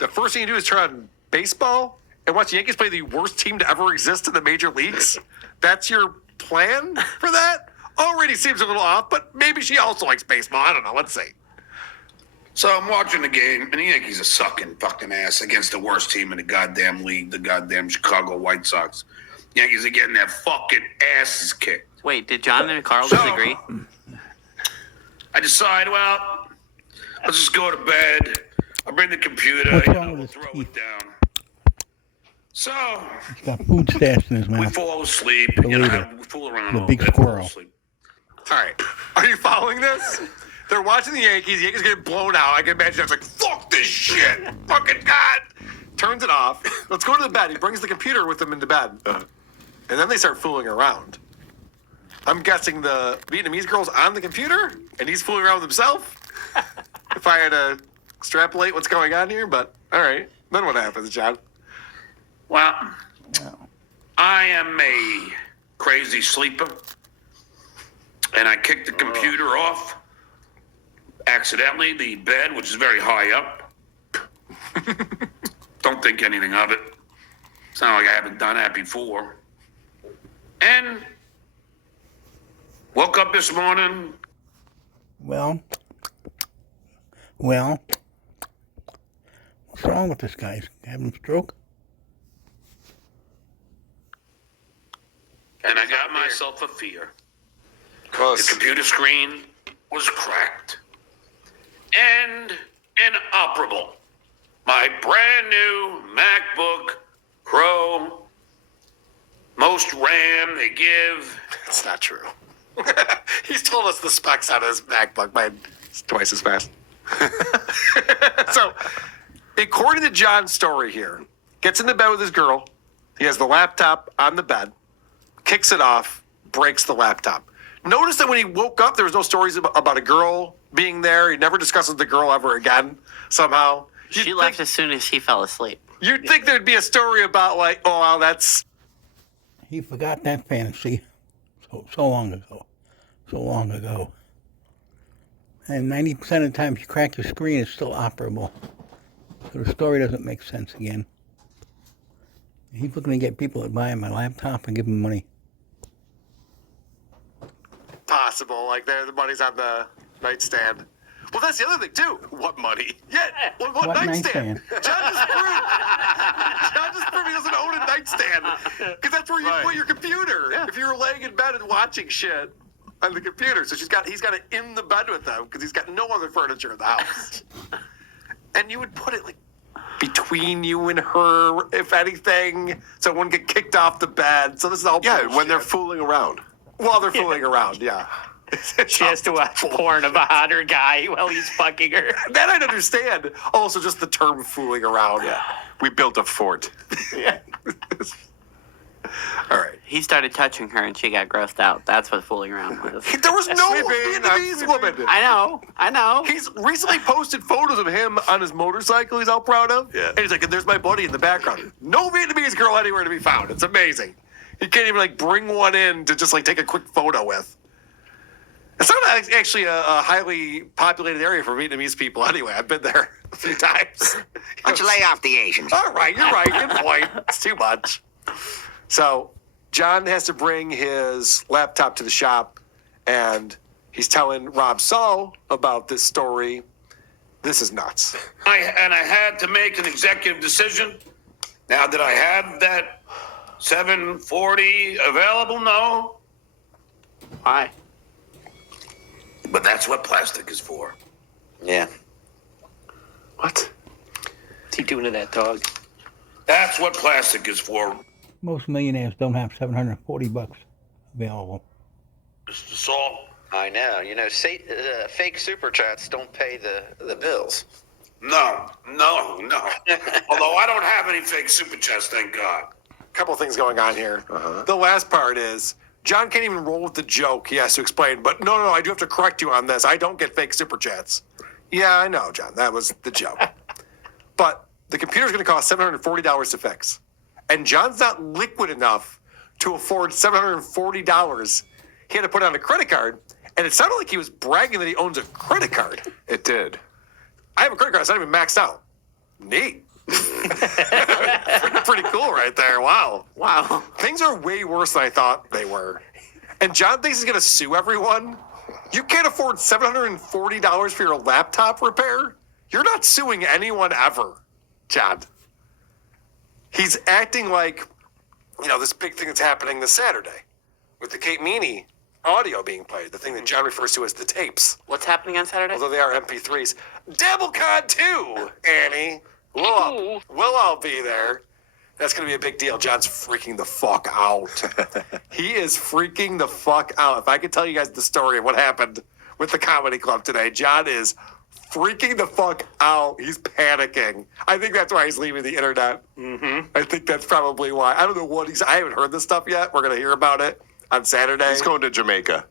the first thing you do is turn on baseball and watch the Yankees play the worst team to ever exist in the major leagues? That's your plan for that? Already seems a little off, but maybe she also likes baseball. I don't know. Let's see. So I'm watching the game, and the Yankees are sucking fucking ass against the worst team in the goddamn league, the goddamn Chicago White Sox. Yankees are getting their fucking asses kicked. Wait, did John and Carl disagree? I decide, well, let's just go to bed. I'll bring the computer. What's wrong with we'll his throw teeth? it down. So He's got food stashed in his we mouth. fall asleep. The leader. We fool around The a big little bit, fall squirrel. asleep. All right. Are you following this? They're watching the Yankees. The Yankees get blown out. I can imagine it's like, fuck this shit. Fucking God. Turns it off. Let's go to the bed. He brings the computer with him into bed. And then they start fooling around. I'm guessing the Vietnamese girl's on the computer and he's fooling around with himself. If I had to extrapolate what's going on here, but all right. Then what happens, John? Well, I am a crazy sleeper, and I kicked the computer off accidentally, the bed, which is very high up. Don't think anything of it. It's not like I haven't done that before. And woke up this morning. Well, what's wrong with this guy? He's having a stroke? And I got myself a fear. The Close. computer screen was cracked and inoperable. My brand new MacBook Pro, most RAM they give. It's not true. He's told us the specs on his MacBook. Mine's twice as fast. So, according to John's story here, gets into bed with his girl. He has the laptop on the bed, kicks it off, breaks the laptop. Notice that when he woke up, there was no stories about a girl being there. He never discusses the girl ever again, somehow. She left as soon as he fell asleep. You'd think there'd be a story about, like, oh, wow, that's... He forgot that fantasy so long ago. So long ago. And 90% of the time, if you crack the screen, it's still operable. So the story doesn't make sense again. He's looking to get people to buy him a laptop and give him money. possible. Like, the money's on the nightstand. Well, that's the other thing, too. What money? Yeah, what nightstand? John just proved he doesn't own a nightstand. Because that's where you put your computer. Yeah. If you were laying in bed and watching shit on the computer. So he's got it in the bed with him because he's got no other furniture in the house. And you would put it, like, between you and her, if anything, so it wouldn't get kicked off the bed. So this is all bullshit. When they're fooling around. While they're fooling around, yeah. She has to watch porn of a hotter guy while he's fucking her. That I'd understand. Also, just the term fooling around. Yeah. We built a fort. Yeah. All right. He started touching her and she got grossed out. That's what fooling around was. There was no Vietnamese woman. I know. He's recently posted photos of him on his motorcycle he's all proud of. Yeah. And he's like, and there's my buddy in the background. No Vietnamese girl anywhere to be found. It's amazing. He can't even, like, bring one in to just, like, take a quick photo with. It's not actually a highly populated area for Vietnamese people anyway. I've been there a few times. Why don't you lay off the Asians? All right, you're right. Good point. It's too much. So John has to bring his laptop to the shop, and he's telling Rob Saul about this story. This is nuts. I had to make an executive decision. Now, did I have that 740 available? No. Why? But that's what plastic is for. Yeah. What? What's he doing to that dog? That's what plastic is for, Most millionaires don't have $740 available. Mr. Saul. I know. You know, fake super chats don't pay the bills. No. Although I don't have any fake super chats, thank God. Couple things going on here. The last part is John can't even roll with the joke. He has to explain, but no, I do have to correct you on this. I don't get fake super chats. Yeah, I know, John. That was the joke. But the computer's going to cost $740 to fix. And John's not liquid enough to afford $740. He had to put on a credit card, and it sounded like he was bragging that he owns a credit card. It did. I have a credit card. It's not even maxed out. Neat. Pretty cool right there. Wow. Wow. Things are way worse than I thought they were. And John thinks he's going to sue everyone. You can't afford $740 for your laptop repair. You're not suing anyone ever, John. He's acting like, this big thing that's happening this Saturday with the Kate Meany audio being played, the thing that John refers to as the tapes, What's happening on Saturday? although they are MP3s. DevilCon 2, Annie. We'll all be there. That's going to be a big deal. John's freaking the fuck out. He is freaking the fuck out. If I could tell you guys the story of what happened with the comedy club today, John is freaking the fuck out. He's panicking. I think that's why he's leaving the internet. Mm-hmm. I think that's probably why. I don't know what I haven't heard this stuff yet. We're going to hear about it on Saturday. He's going to Jamaica.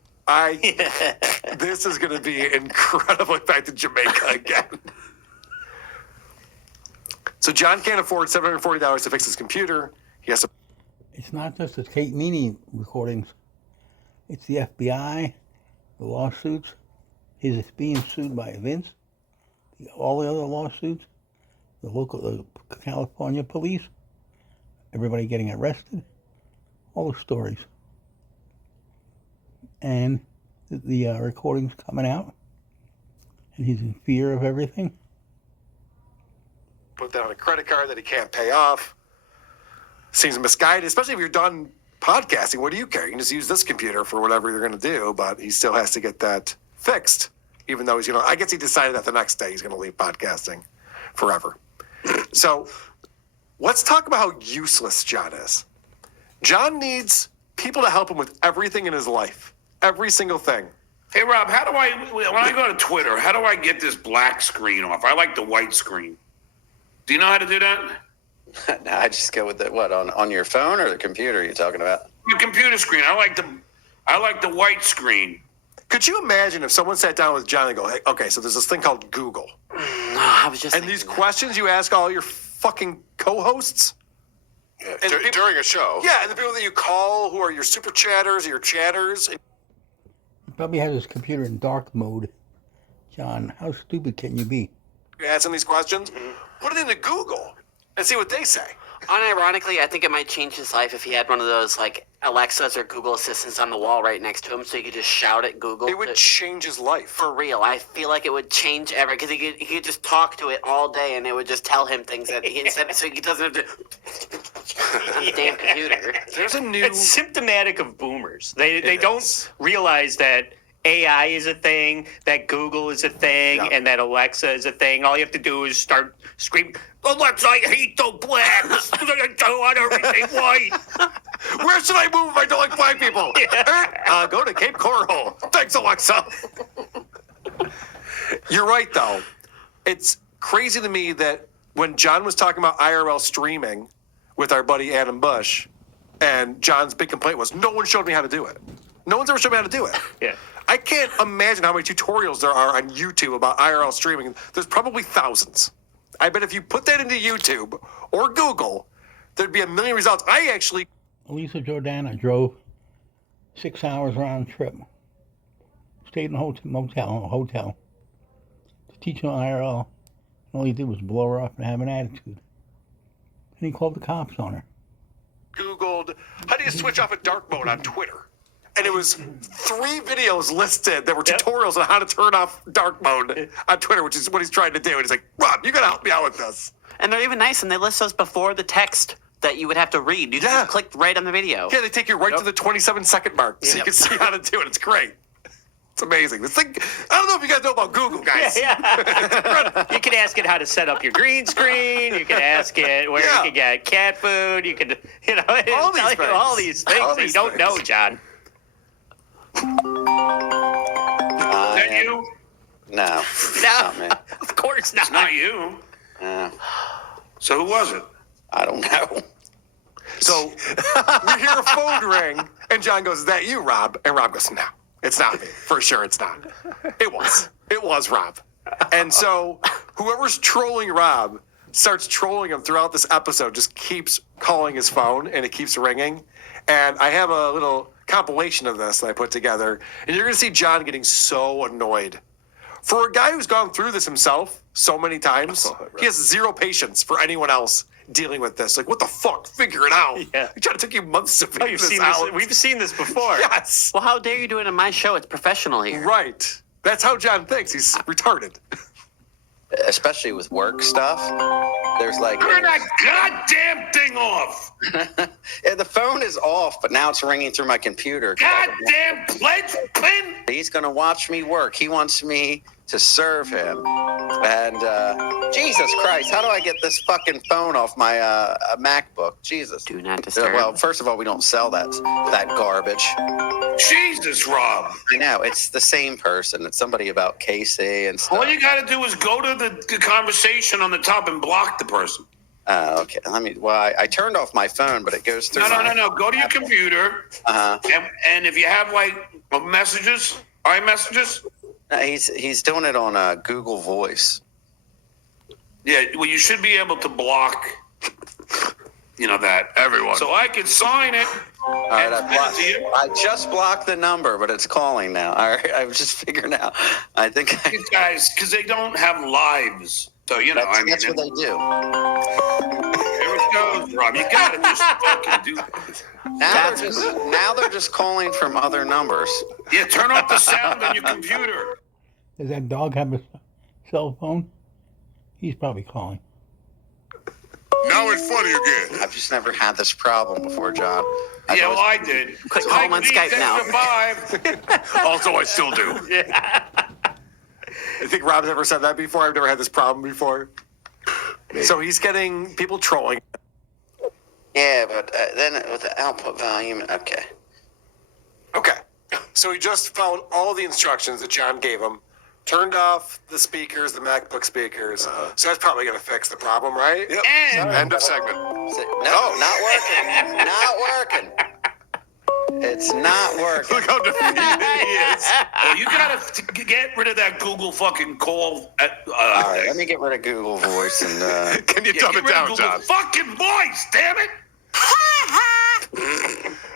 This is going to be incredible. Back to Jamaica again. So John can't afford $740 to fix his computer. He has to. It's not just the Kate Meany recordings. It's the FBI, the lawsuits. He's being sued by Vince. All the other lawsuits. The California police. Everybody getting arrested. All the stories. And the recordings coming out. And he's in fear of everything. Put that on a credit card that he can't pay off. Seems misguided, especially if you're done podcasting. What do you care? You can just use this computer for whatever you're going to do, but he still has to get that fixed, even though I guess he decided that the next day he's going to leave podcasting forever. So let's talk about how useless John is. John needs people to help him with everything in his life. Every single thing. Hey, Rob, when I go to Twitter, how do I get this black screen off? I like the white screen. Do you know how to do that? No, I just go with the on your phone or the computer you're talking about? The computer screen. I like the white screen. Could you imagine if someone sat down with John and go, hey, okay, so there's this thing called Google. I was just And these questions you ask all your fucking co-hosts? Yeah, And people- during a show. Yeah, and the people that you call who are your super chatters, your chatters. He probably has his computer in dark mode. John, how stupid can you be? You're asking these questions. Put it into Google and see what they say. Unironically, I think it might change his life if he had one of those like Alexas or Google Assistants on the wall right next to him, so he could just shout at Google. It would change his life. For real, I feel like it would change because he could just talk to it all day, and it would just tell him things that he said, so he doesn't have to on the damn computer. There's a new. It's symptomatic of boomers. They It don't is. realize that AI is a thing, that Google is a thing, Yeah. and that Alexa is a thing. All you have to do is start screaming, Alexa, I hate the blacks. I want everything white. Where should I move if I don't like black people? Go to Cape Coral. Thanks, Alexa. You're right, though. It's crazy to me that when John was talking about IRL streaming with our buddy Adam Bush, and John's big complaint was, no one showed me how to do it. No one's ever showed me how to do it. Yeah. I can't imagine how many tutorials there are on YouTube about IRL streaming. There's probably thousands. I bet if you put that into YouTube or Google, there'd be a million results. Elisa Jordana drove 6 hours round trip. Stayed in a hotel to teach on IRL. And all he did was blow her up and have an attitude. And he called the cops on her. Googled, how do you switch off a dark mode on Twitter? And it was 3 videos listed that were tutorials on how to turn off dark mode on Twitter, which is what he's trying to do. And he's like, Rob, you got to help me out with this. And they're even nice, and they list those before the text that you would have to read. You just clicked right on the video. Yeah, they take you right to the 27-second mark so you can see how to do it. It's great. It's amazing. This thing, I don't know if you guys know about Google, guys. You can ask it how to set up your green screen. You can ask it where you can get cat food. You can, All these tell you things. all these things All that you these don't know, things. John. Is that you? No. No, Not me. of course not. It's not you. So who was it? I don't know. So we hear a phone ring, and John goes, is that you, Rob? And Rob goes, no, it's not me. For sure it's not. It was Rob. And so whoever's trolling Rob starts trolling him throughout this episode, just keeps calling his phone, and it keeps ringing. And I have a little compilation of this that I put together, and you're going to see John getting so annoyed. For a guy who's gone through this himself so many times, he has zero patience for anyone else dealing with this. Like, what the fuck? Figure it out. Yeah. It tried to take you months to figure You've this seen out. this. We've seen this before. Yes. Well, how dare you do it on my show? It's professional here. Right. That's how John thinks. He's retarded. Especially with work stuff. There's like Turn that goddamn thing off. yeah, the phone is off, but now it's ringing through my computer. Goddamn pledge pin. He's gonna watch me work. He wants me to serve him. And Jesus Christ, how do I get this fucking phone off my MacBook? Jesus. Do not disturb. Well, first of all, we don't sell that garbage. Jesus, Rob. I know it's the same person. It's somebody about Casey and stuff. All you got to do is go to the conversation on the top and block the person. Okay. Well, I turned off my phone, but it goes through. No. Go to your computer. And if you have like messages, iMessages. He's doing it on Google Voice. Yeah, well, you should be able to block, that. Everyone. So I can sign it. All right, and send it to you. I just blocked the number, but it's calling now. All right, I was just figuring out. I think These guys, because they don't have lives. So, that's what they do. Here it goes, Rob. You got to just fucking do it. Now they're just calling from other numbers. Yeah, turn off the sound on your computer. Does that dog have a cell phone? He's probably calling. Now it's funny again. I've just never had this problem before, John. I did. Quit calling him on Skype now. 5. Also, I still do. Yeah. I think Rob's ever said that before. I've never had this problem before. So he's getting people trolling. Yeah, but then with the output volume, okay. Okay. So he just found all the instructions that John gave him, turned off the speakers, the MacBook speakers. So that's probably going to fix the problem, right? Yep. And End of segment. No, not working. Not working. It's not working. Look how defeated he is. well, you got to get rid of that Google fucking call. All right, let me get rid of Google Voice and. Can you dumb get it rid of down, Google John? fucking voice, damn it.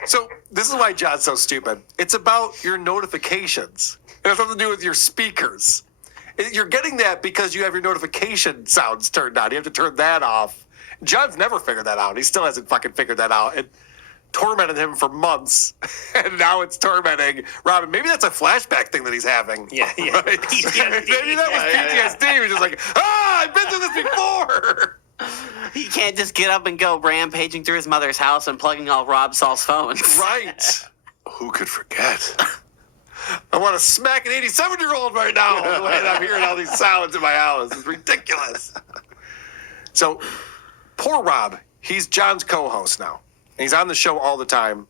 So this is why John's so stupid. It's about your notifications. It has nothing to do with your speakers. You're getting that because you have your notification sounds turned on. You have to turn that off. John's never figured that out. He still hasn't fucking figured that out. It tormented him for months, and now it's tormenting Robin. Maybe that's a flashback thing that he's having. Yeah. Right? Maybe that was PTSD. He was just like, I've been through this before. He can't just get up and go rampaging through his mother's house and plugging all Rob Saul's phones. Right. Who could forget? I want to smack an 87-year-old right now the way that I'm hearing all these sounds in my house. It's ridiculous. So, poor Rob. He's John's co-host now. And he's on the show all the time.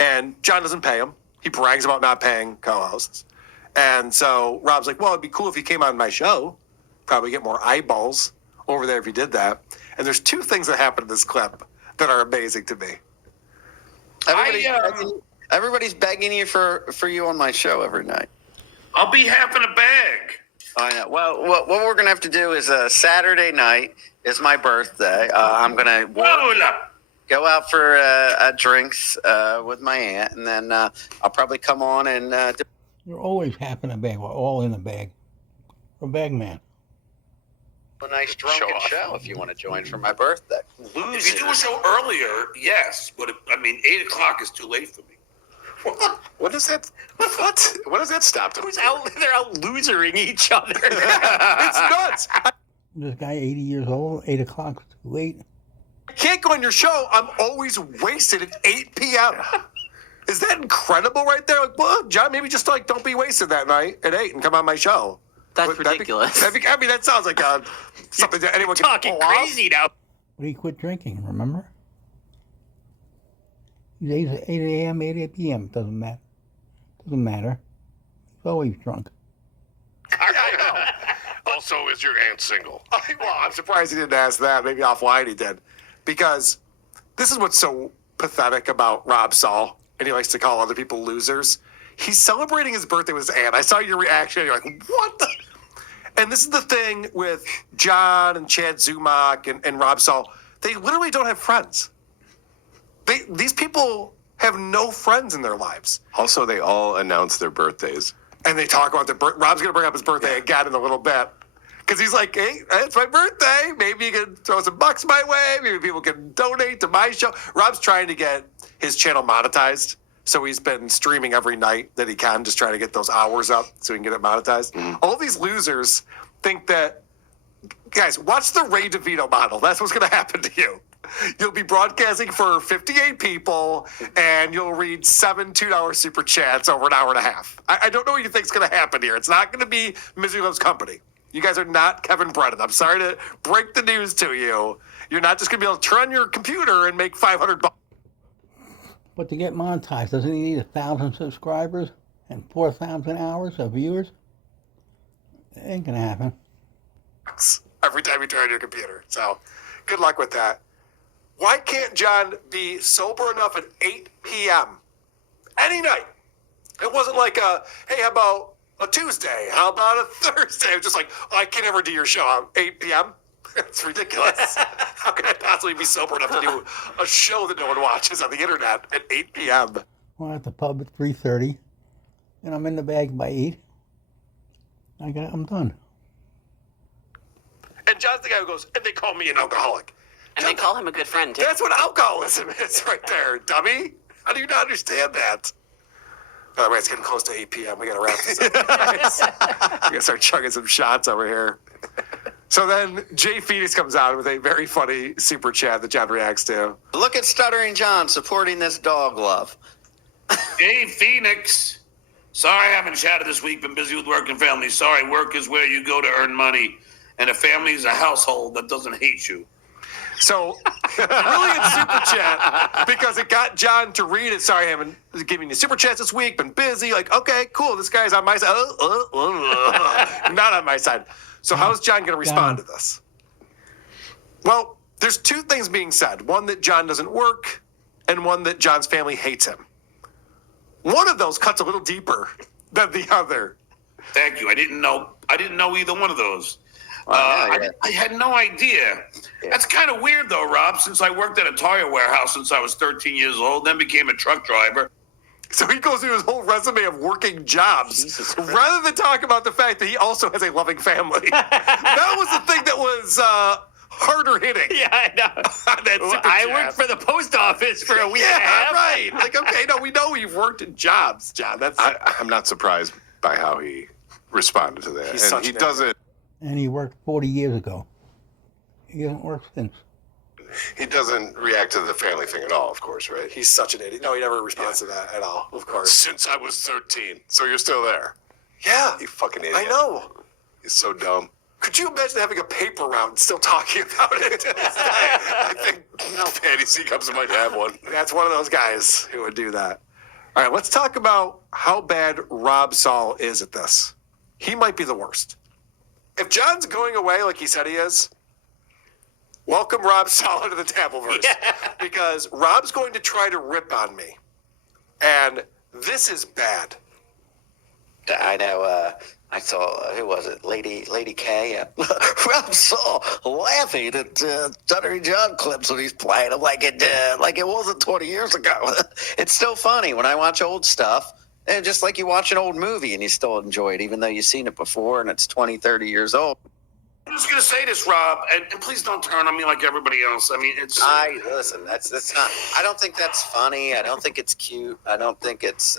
And John doesn't pay him. He brags about not paying co-hosts. And so Rob's like, well, it'd be cool if you came on my show. Probably get more eyeballs over there if you did that. And there's two things that happen in this clip that are amazing to me. Everybody's begging you for you on my show every night. I'll be half in a bag. I know. Well, what we're gonna have to do is Saturday night is my birthday. I'm gonna go out for drinks with my aunt, and then I'll probably come on and. You're always half in a bag. We're all in a bag. We're a bag man. A nice drunken show if you want to join for my birthday. If you do a show earlier, yes. But 8 o'clock is too late for me. What is that? What does that stop them? They're out losering each other. It's nuts. This guy, 80 years old, 8 o'clock, too late. I can't go on your show. I'm always wasted at 8 p.m. Is that incredible right there? Like, well, John, maybe just don't be wasted that night at 8 and come on my show. That's ridiculous. That sounds like something that anyone can Talking pull crazy now. But he quit drinking, remember? He's 8 a.m., 8 p.m. Doesn't matter. Doesn't matter. He's always drunk. I know. Also, is your aunt single? Well, I'm surprised he didn't ask that. Maybe offline he did. Because this is what's so pathetic about Rob Saul, and he likes to call other people losers. He's celebrating his birthday with his aunt. I saw your reaction. You're like, what the? And this is the thing with John and Chad Zumach and Rob Saul. They literally don't have friends. These people have no friends in their lives. Also, they all announce their birthdays And they talk about Rob's going to bring up his birthday again in a little bit. Because he's like, hey, it's my birthday. Maybe you can throw some bucks my way. Maybe people can donate to my show. Rob's trying to get his channel monetized. So he's been streaming every night that he can, just trying to get those hours up so he can get it monetized. All these losers think that, guys, watch the Ray DeVito model. That's what's going to happen to you. You'll be broadcasting for 58 people, and you'll read 7 $2 super chats over an hour and a half. I don't know what you think's going to happen here. It's not going to be Misery Loves Company. You guys are not Kevin Brennan. I'm sorry to break the news to you. You're not just going to be able to turn on your computer and make $500. But to get monetized, doesn't he need 1,000 subscribers and 4,000 hours of viewers? It ain't gonna happen. Every time you turn on your computer. So, good luck with that. Why can't John be sober enough at 8 p.m. any night? It wasn't like hey, how about a Tuesday? How about a Thursday? It's just like, I can't ever do your show at 8 p.m. It's ridiculous. How can I possibly be sober enough to do a show that no one watches on the internet at 8 p.m.? Well, at the pub at 3:30, and I'm in the bag by 8. I'm done. And John's the guy who goes, and they call me an alcoholic. And they call him a good friend, too. That's what alcoholism is right there, dummy. How do you not understand that? By the way, it's getting close to 8 p.m. We got to wrap this up. Guys. We got to start chugging some shots over here. So then Jay Phoenix comes out with a very funny super chat that John reacts to. Look at Stuttering John supporting this dog love. Hey, Phoenix. Sorry I haven't chatted this week. Been busy with work and family. Sorry, work is where you go to earn money. And a family is a household that doesn't hate you. So, brilliant super chat because it got John to read it. Sorry, I haven't given you super chats this week. Been busy. Like, okay, cool. This guy's on my side. Not on my side. So how's John going to respond to this? Well, there's two things being said. One, that John doesn't work, and one, that John's family hates him. One of those cuts a little deeper than the other. Thank you. I didn't know either one of those. Yeah. I had no idea. Yeah. That's kind of weird, though, Rob, since I worked at a tire warehouse since I was 13 years old, then became a truck driver. So he goes through his whole resume of working jobs rather than talk about the fact that he also has a loving family. That was the thing that was harder hitting. Yeah, I know. I worked for the post office for a week and a Yeah, half. right. Like, okay, no, we know you've worked in jobs, John. That's I'm not surprised by how he responded to that. He's And such he an doesn't. And he worked 40 years ago. He hasn't worked since. He doesn't react to the family thing at all, of course, right? he's such an idiot. No, he never responds to that at all. Of course. Since I was 13. So you're still there. Yeah, You fucking idiot. I know. He's so dumb. Could you imagine having a paper round and still talking about it? I think Patty Seacups might have one. that's one of those guys who would do that. All right, let's talk about how bad Rob Saul is at this. He might be the worst. If John's going away like he said he is, welcome Rob Saul into the Dabbleverse. Because Rob's going to try to rip on me. And this is bad. I know. I saw, who was it? Lady K. Rob Saul laughing at Stuttering John clips when he's playing them like it wasn't 20 years ago. It's still funny when I watch old stuff. And just like you watch an old movie and you still enjoy it, even though you've seen it before and it's 20, 30 years old. I'm just going to say this, Rob, and please don't turn on me like everybody else. I mean, it's... Listen, that's not, I don't think that's funny. I don't think it's cute. I don't think it's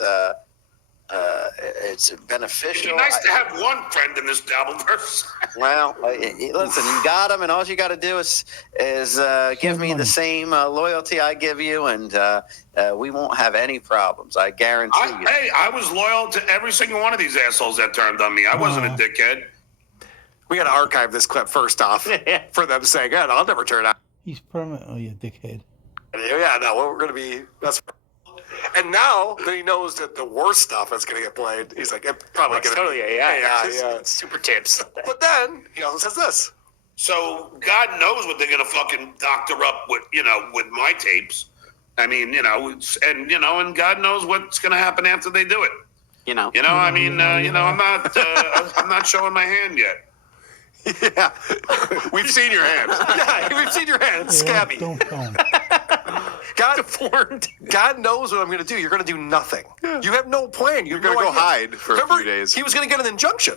beneficial. It'd be nice to have one friend in this Dabbleverse. Well, listen, you got them, and all you got to do is give me the same loyalty I give you, and we won't have any problems. I guarantee you. Hey, I was loyal to every single one of these assholes that turned on me. I wasn't a dickhead. We got to archive this clip first off for them saying, "God, I'll never turn on." He's permanently a dickhead. Yeah, no, we're going to be. And now that he knows that the worst stuff is going to get played, he's like, it's probably going to Totally, yeah. yeah. Super tips. But then he also says this. So God knows what they're going to fucking doctor up with, with my tapes. I mean, and God knows what's going to happen after they do it. I'm not showing my hand yet. Yeah. We've seen your hand. Yeah, we've seen your hand. It's scabby. Don't. deformed. God knows what I'm going to do. You're going to do nothing. You have no plan. You're gonna go hide for a few days. He was going to get an injunction.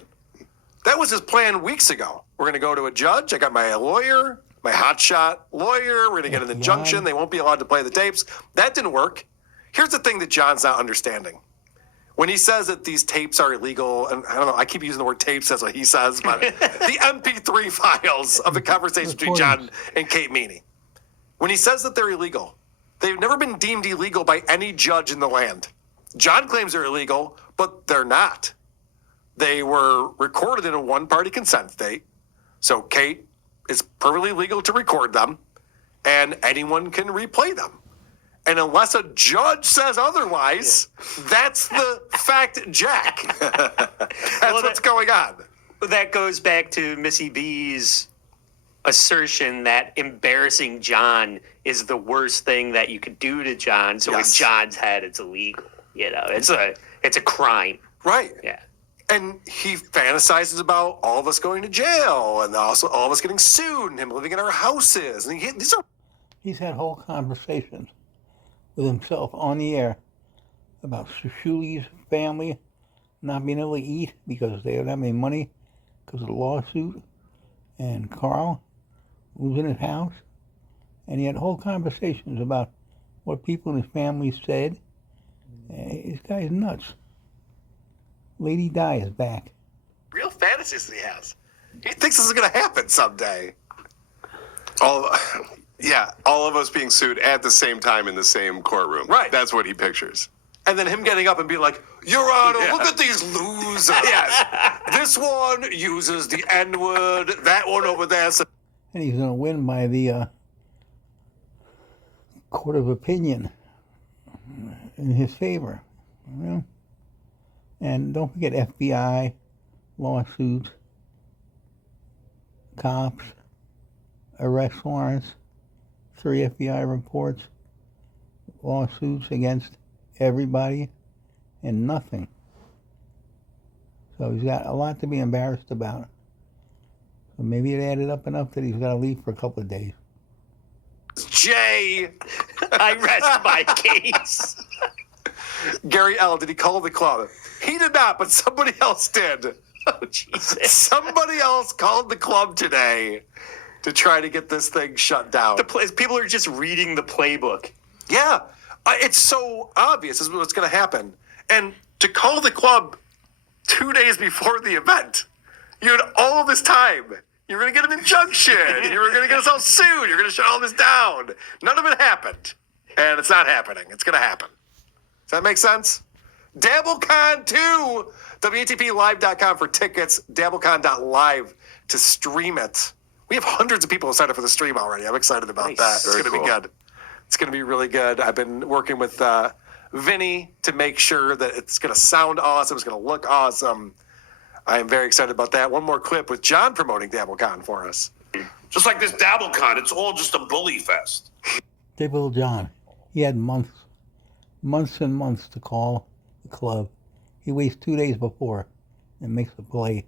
That was his plan weeks ago. We're going to go to a judge. I got my lawyer, my hotshot lawyer. We're going to get an injunction. They won't be allowed to play the tapes. That didn't work. Here's the thing that John's not understanding. When he says that these tapes are illegal, and I don't know, I keep using the word tapes, that's what he says, but the MP3 files of the conversation between John and Kate Meany. When he says that they're illegal, they've never been deemed illegal by any judge in the land. John claims they're illegal, but they're not. They were recorded in a one-party consent state, so Kate is perfectly legal to record them, and anyone can replay them. And unless a judge says otherwise, that's the fact, Jack. That's what's going on. That goes back to Missy B's assertion that embarrassing John is the worst thing that you could do to John. So in John's head, it's illegal. You know, it's a crime. Right. Yeah. And he fantasizes about all of us going to jail and also all of us getting sued and him living in our houses. And He's had whole conversations with himself on the air about Shuli's family not being able to eat because they don't have any money because of the lawsuit, and Carl losing his house. And he had whole conversations about what people in his family said. This guy's nuts. Lady Di is back. real fantasies that he has. He thinks this is going to happen someday. All of us being sued at the same time in the same courtroom. Right. That's what he pictures. And then him getting up and being like, Your Honor, look at these losers. Yes. This one uses the N-word, that one over there. And he's going to win by the court of opinion in his favor. You know? And don't forget FBI, lawsuits, cops, arrest warrants, 3 FBI reports, lawsuits against everybody, and nothing. So he's got a lot to be embarrassed about. So maybe it added up enough that he's got to leave for a couple of days. Jay! I rest my case. Gary L., did he call the club? He did not, but somebody else did. Oh, Jesus. Somebody else called the club today to try to get this thing shut down. People are just reading the playbook. Yeah. It's so obvious this is what's going to happen. And to call the club 2 days before the event, you had all this time. You were going to get an injunction. You were going to get us all sued. You're going to shut all this down. None of it happened. And it's not happening. It's going to happen. Does that make sense? DabbleCon 2. WATPlive.com for tickets. DabbleCon.live to stream it. We have hundreds of people who signed up for the stream already. I'm excited about that. It's going to be good. It's going to be really good. I've been working with Vinny to make sure that it's going to sound awesome. It's going to look awesome. I am very excited about that. One more clip with John promoting DabbleCon for us. Just like this DabbleCon, it's all just a bully fest. Typical John. He had months and months to call the club. He waits 2 days before and makes a play.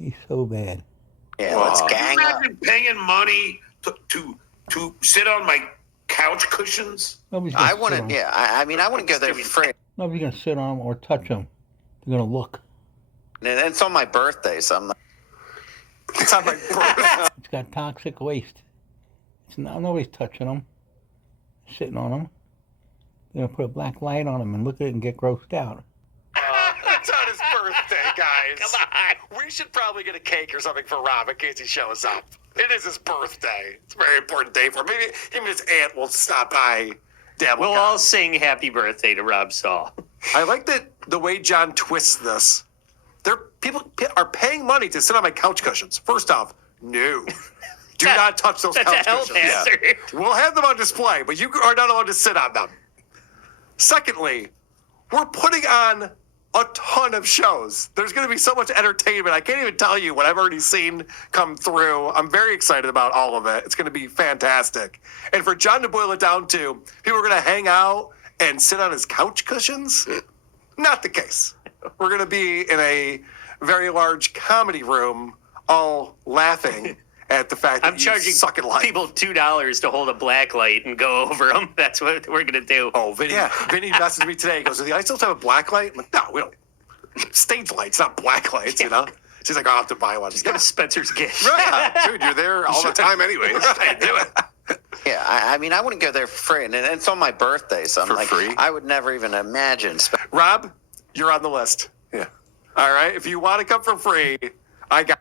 He's so bad. Yeah, let's Can gang you up. imagine paying money to sit on my couch cushions? Nobody's gonna I sit want on him. to, yeah, I mean, I want to go there for free. Nobody's going to sit on him or touch him. They're going to look. And it's on my birthday, so I'm not. It's on my birthday. It's got toxic waste. It's not, nobody's touching him, sitting on him. They're going to put a black light on him and look at it and get grossed out. It's on his birthday, guys. Come on. We should probably get a cake or something for Rob in case he shows up. It is his birthday. It's a very important day for him. Maybe him and his aunt will stop by DabbleCon. We'll all sing happy birthday to Rob Saul. I like that the way John twists this. People are paying money to sit on my couch cushions. First off, no. Do not touch those That's couch a health cushions. hazard. We'll have them on display, but you are not allowed to sit on them. Secondly, we're putting on a ton of shows. There's going to be so much entertainment. I can't even tell you what I've already seen come through. I'm very excited about all of it. It's going to be fantastic. And for John to boil it down to, people are going to hang out and sit on his couch cushions? Not the case. We're going to be in a very large comedy room, all laughing at the fact that I'm you charging suck at life. people $2 to hold a black light and go over them. That's what we're gonna do. Oh, Vinny messaged me today. He goes, "Do the ice have a black light?" I'm like, "No, we don't. Stage lights, not black lights, you know." She's like, "I'll have to buy one." Just go to Spencer's gift. Yeah, dude, you're there all the time anyways. Right, do it. Yeah, I mean, I wouldn't go there for free, and it's on my birthday, so I'm For like, free? I would never even imagine. Rob, you're on the list. Yeah. All right. If you want to come for free, I got